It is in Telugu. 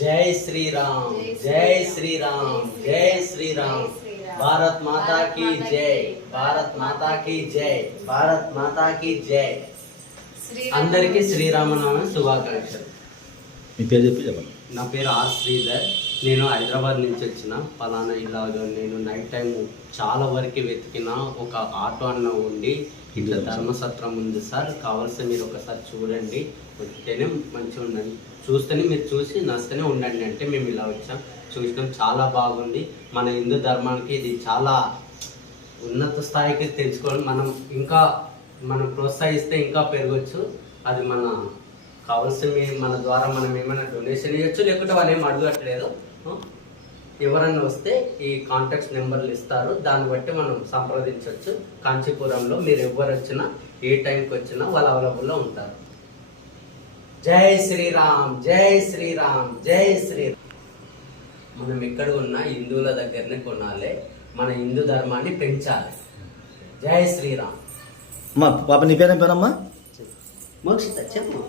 జై శ్రీరామ్, జై శ్రీరామ్, జై శ్రీరామ్. భారత్ మాతా కీ జై, భారత్ మాతా కీ జై, భారత్ మాతా కీ జై. అందరికీ శ్రీరామనవమి శుభాకాంక్షలు. మీ పేరు చెప్పి చెప్పండి. నా పేరు ఆర్ శ్రీధర్. నేను హైదరాబాద్ నుంచి వచ్చిన. పలానా ఇలాగ నేను నైట్ టైం చాలా వరకు వెతికిన ఒక ఆటో అన్న ఉండి ఇట్లా ధర్మసత్రం ఉంది సార్, కావాల్సి మీరు ఒకసారి చూడండి, వస్తేనే మంచిగా ఉండండి, చూస్తేనే మీరు చూసి నస్తేనే ఉండండి అంటే మేము ఇలా వచ్చాం. చూసినాం, చాలా బాగుంది. మన హిందూ ధర్మానికి ఇది చాలా ఉన్నత స్థాయికి తెలుసుకోవడం, మనం ప్రోత్సహిస్తే ఇంకా పెరగచ్చు. అది మన కావాల్సిన మన ద్వారా మనం ఏమైనా డొనేషన్ ఇవ్వచ్చు, లేకుంటే వాళ్ళు ఏం అడగట్లేదు. ఎవరన్నా వస్తే ఈ కాంటాక్ట్స్ నెంబర్లు ఇస్తారు, దాన్ని బట్టి మనం సంప్రదించవచ్చు. కాంచీపురంలో మీరు ఎవరు వచ్చినా ఏ టైంకి వచ్చినా వాళ్ళు అవైలబుల్లో ఉంటారు. జై శ్రీరామ్, జై శ్రీరామ్, జై శ్రీరామ్. మనం ఎక్కడ ఉన్నా హిందువుల దగ్గరనే కొనాలి, మన హిందూ ధర్మాన్ని పెంచాలి. జై శ్రీరామ్. అమ్మా పాప నీ పేరేం పేరమ్మా? మోక్షిత చెప్పు.